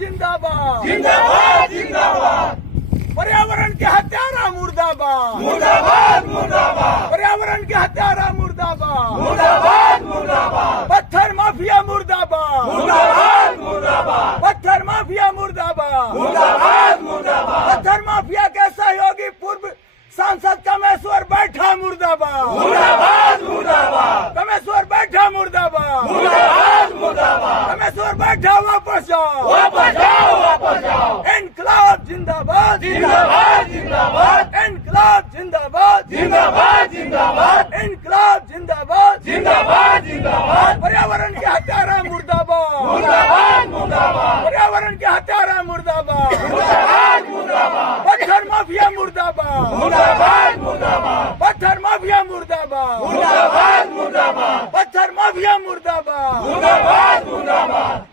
जिंदाबाद जिंदाबाद जिंदाबाद। पर्यावरण के हत्यारा मुर्दाबाद मुर्दाबाद मुर्दाबाद। पर्यावरण के हत्यारा मुर्दाबाद मुर्दाबाद मुर्दाबाद। पत्थर माफिया मुर्दाबाद मुर्दाबाद मुर्दाबाद। पत्थर माफिया मुर्दाबाद मुर्दाबाद मुर्दाबाद। पत्थर माफिया के सहयोगी पूर्व सांसद कमेश्वर बैठा मुर्दाबाद मुर्दाबाद मुर्दाबाद। कमेश्वर बैठा मुर्दाबाद मुर्दाबाद मुर्दाबाद। कमेश्वर बैठा वापस जाओ वापस जाओ वापस जाओ। इनकलाब जिंदाबाद जिंदाबाद जिंदाबाद। इनकलाब जिंदाबाद जिंदाबाद जिंदाबाद। इनकलाब जिंदाबाद जिंदाबाद जिंदाबाद। पर्यावरण के हत्यारा मुर्दाबाद मुर्दाबाद मुर्दाबाद। पर्यावरण के हत्यारा मुर्दाबाद मुर्दाबाद मुर्दाबाद। पत्थर माफिया मुर्दाबाद मुर्दाबाद मुर्दाबाद। पत्थर माफिया मुर्दाबाद मुर्दाबाद मुर्दाबाद। पत्थर माफिया मुर्दाबाद मुर्दाबाद मुर्दाबाद।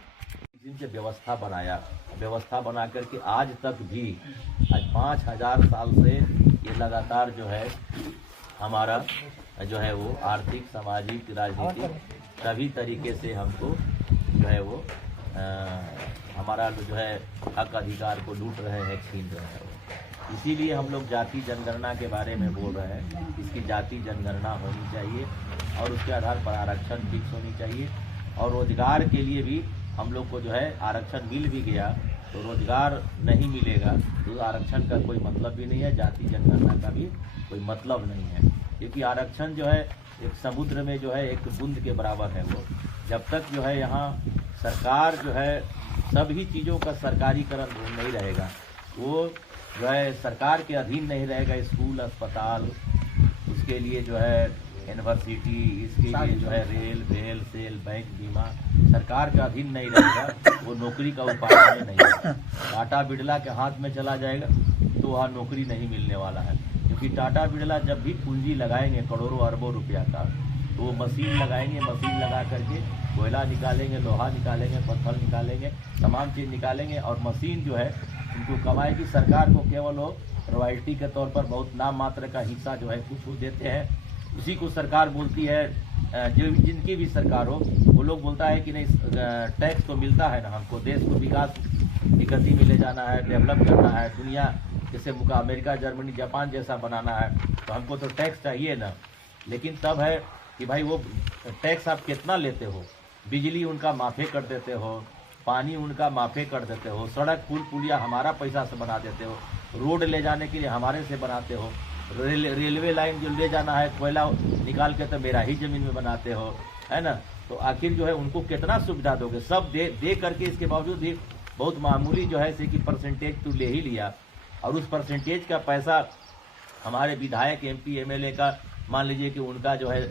जिनसे व्यवस्था बना करके आज तक भी आज 5000 साल से ये लगातार जो है हमारा जो है वो आर्थिक सामाजिक राजनीतिक सभी तरीके से हमको जो है वो हमारा जो है हक अधिकार को लूट रहे हैं, छीन रहे हैं। इसीलिए हम लोग जाति जनगणना के बारे में बोल रहे हैं। इसकी जाति जनगणना होनी चाहिए और उसके आधार पर आरक्षण फिक्स होनी चाहिए। और रोजगार के लिए भी हम लोग को जो है आरक्षण मिल भी गया तो रोजगार नहीं मिलेगा तो आरक्षण का कोई मतलब भी नहीं है, जाति जनगणना का भी कोई मतलब नहीं है। क्योंकि आरक्षण जो है एक समुद्र में जो है एक बूंद के बराबर है। वो जब तक जो है यहाँ सरकार जो है सभी चीज़ों का सरकारीकरण नहीं रहेगा, वो जो है सरकार के अधीन नहीं रहेगा, स्कूल अस्पताल उसके लिए जो है यूनिवर्सिटी, इसके लिए जो है रेल वेल सेल बैंक बीमा सरकार के अधीन नहीं रहेगा, वो नौकरी का उपाय नहीं है। टाटा बिरला के हाथ में चला जाएगा तो वहाँ नौकरी नहीं मिलने वाला है। क्योंकि टाटा बिरला जब भी पूंजी लगाएंगे करोड़ों अरबों रुपया का तो वो मशीन लगाएंगे, मशीन लगा करके कोयला निकालेंगे, लोहा निकालेंगे, पत्थर निकालेंगे, तमाम चीज़ निकालेंगे और मशीन जो है उनको कमाएगी। सरकार को केवल वो रॉयल्टी के तौर पर बहुत नाम मात्र का हिस्सा जो है कुछ देते हैं, उसी को सरकार बोलती है। जो जिनकी भी सरकार हो वो लोग बोलता है कि नहीं टैक्स तो मिलता है ना, हमको देश को विकास की गति में ले जाना है, डेवलप करना है, दुनिया जैसे अमेरिका जर्मनी जापान जैसा बनाना है तो हमको तो टैक्स चाहिए ना। लेकिन तब है कि भाई वो टैक्स आप कितना लेते हो, बिजली उनका माफे कर देते हो, पानी उनका माफे कर देते हो, सड़क पुल पुलिया हमारा पैसा से बना देते हो, रोड ले जाने के लिए हमारे से बनाते हो, रेलवे लाइन जो ले जाना है कोयला निकाल के तो मेरा ही जमीन में बनाते हो, है ना। तो आखिर जो है उनको कितना सुविधा दोगे? सब दे करके इसके बावजूद भी बहुत मामूली जो है कि परसेंटेज तो ले ही लिया और उस परसेंटेज का पैसा हमारे विधायक MP MLA का मान लीजिए कि उनका जो है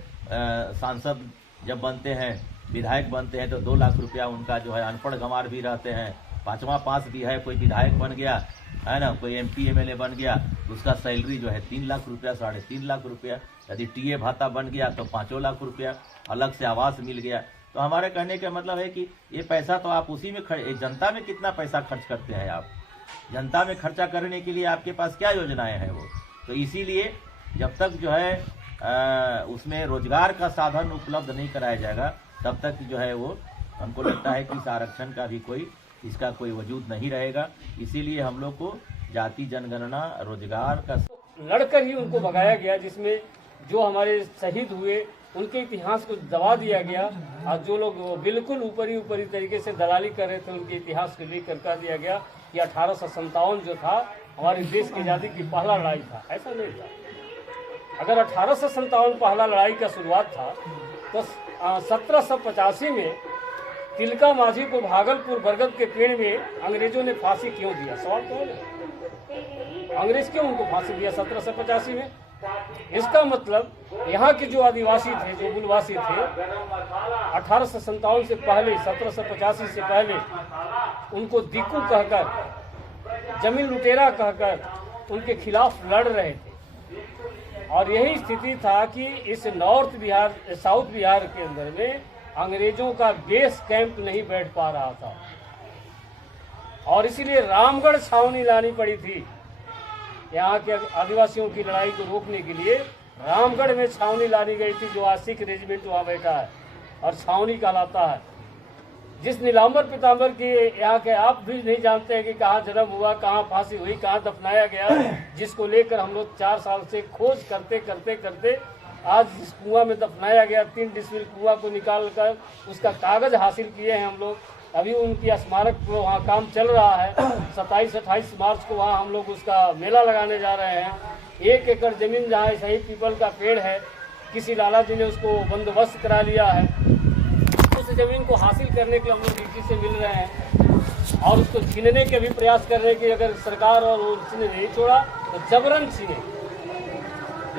सांसद जब बनते हैं विधायक बनते हैं तो 2 लाख रुपया उनका जो है अनपढ़ गंवार भी रहते हैं, 5वां पास भी है, कोई विधायक बन गया है ना, कोई MP MLA बन गया उसका सैलरी जो है 3 लाख रुपया 3.5 लाख रुपया, यदि TA भाता बन गया तो 5 लाख रुपया, अलग से आवास मिल गया। तो हमारे कहने का मतलब है कि ये पैसा तो आप उसी में जनता में कितना पैसा खर्च करते हैं आप, जनता में खर्चा करने के लिए आपके पास क्या योजनाएं हैं वो। तो इसीलिए जब तक जो है उसमें रोजगार का साधन उपलब्ध नहीं कराया जाएगा तब तक जो है वो हमको लगता है कि इस आरक्षण का भी इसका कोई वजूद नहीं रहेगा। इसीलिए हम लोग को जाति जनगणना रोजगार का लड़कर ही उनको भगाया गया, जिसमें जो हमारे शहीद हुए उनके इतिहास को दबा दिया गया और जो लोग बिल्कुल ऊपरी तरीके से दलाली कर रहे थे उनके इतिहास को लेकर कर दिया गया कि 1857 जो था हमारे देश की आज़ादी की पहला लड़ाई था। ऐसा नहीं था। अगर 1857 पहला लड़ाई का शुरुआत था तो 1785 में तिलका माझी को भागलपुर बरगद के पेड़ में अंग्रेजों ने फांसी क्यों दिया? सवाल तो है, अंग्रेज क्यों उनको फांसी दिया 1785 में? इसका मतलब यहाँ के जो आदिवासी थे, जो मूलवासी थे, 1857 से पहले 1785 से पहले उनको दिक्कू कहकर, जमीन लुटेरा कहकर उनके खिलाफ लड़ रहे थे। और यही स्थिति था कि इस साउथ बिहार के अंदर में अंग्रेजों का बेस कैंप नहीं बैठ पा रहा था और इसीलिए रामगढ़ छावनी लानी पड़ी थी। यहाँ के आदिवासियों की लड़ाई को रोकने के लिए रामगढ़ में छावनी लानी गई थी, जो आज सिख रेजिमेंट वहाँ बैठा है और छावनी कहलाता है। जिस नीलांबर पीताम्बर की यहाँ के आप भी नहीं जानते हैं कि कहाँ जन्म हुआ, कहाँ फांसी हुई, कहाँ दफनाया गया, जिसको लेकर हम लोग 4 साल से खोज करते करते करते आज इस कुआं में दफनाया गया 3 डिसमिल कुआं को निकाल कर उसका कागज हासिल किए हैं हम लोग। अभी उनकी स्मारक पर वहाँ काम चल रहा है। 27-28 मार्च को वहाँ हम लोग उसका मेला लगाने जा रहे हैं। 1 एकड़ जमीन जहाँ शहीद पीपल का पेड़ है, किसी लाला जी ने उसको बंदोबस्त करा लिया है। उस जमीन को हासिल करने के लिए हम लोग डीसी से मिल रहे हैं और उसको छीनने के भी प्रयास कर रहे हैं कि अगर सरकार और उसने नहीं छोड़ा तो जबरन छीने।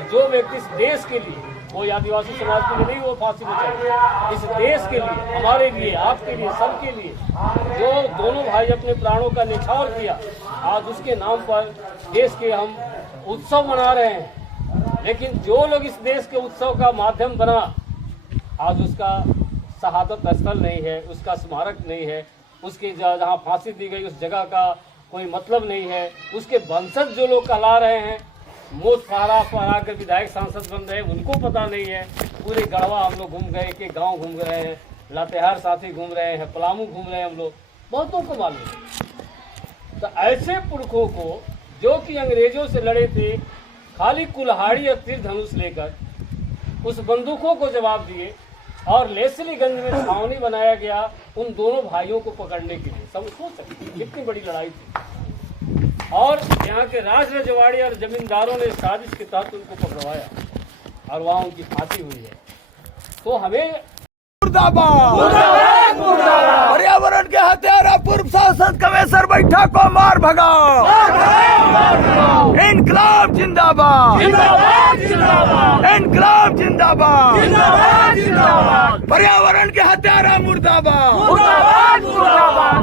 जो व्यक्ति इस देश के लिए, वो आदिवासी समाज के लिए नहीं, वो फांसी में चढ़े, इस देश के लिए, हमारे लिए, आपके लिए, सबके लिए, जो दोनों भाई अपने प्राणों का न्यौछावर किया, आज उसके नाम पर देश के हम उत्सव मना रहे हैं। लेकिन जो लोग इस देश के उत्सव का माध्यम बना, आज उसका शहादत स्थल नहीं है, उसका स्मारक नहीं है, उसकी जहाँ फांसी दी गई उस जगह का कोई मतलब नहीं है। उसके वंशज जो लोग कहला रहे हैं, मोत फहरा कर विधायक सांसद बन रहे हैं, उनको पता नहीं है। पूरे गढ़वा हम लोग घूम गए, के गांव घूम रहे हैं, लातेहार साथी घूम रहे हैं, पलामू घूम रहे हैं, हम लोग बहुतों को मालूम है। तो ऐसे पुरखों को जो कि अंग्रेजों से लड़े थे, खाली कुल्हाड़ी और तीर धनुष लेकर उस बंदूकों को जवाब दिए और लेस्लीगंज में छावनी बनाया गया उन दोनों भाइयों को पकड़ने के लिए। सब सोच सकते हैं कितनी बड़ी लड़ाई थी। और यहाँ के राज रजवाड़ी और जमींदारों ने साजिश के तहत उनको पकड़वाया और वहाँ उनकी फांसी हुई है। तो हमें मुर्दाबाद, पर्यावरण के हत्यारा पूर्व सांसद कमेसर बैठा को मार भगाओ, इनकलाब जिंदाबाद, इनकलाब जिंदाबाद, पर्यावरण के हत्यारा मुर्दाबाद,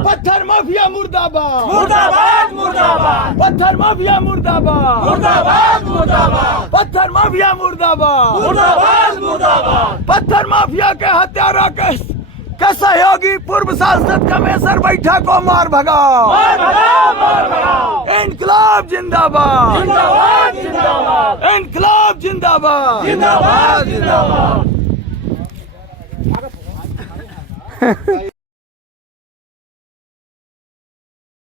पत्थर माफिया मुर्दाबाद, पत्थर माफिया मुर्दाबाद, पत्थर माफिया मुर्दाबाद, पत्थर माफिया के हत्यारा के सहयोगी पूर्व सांसद कमेसर बैठा को मार भगाओ, इनकलाब जिंदाबाद, इनकलाब जिंदाबाद।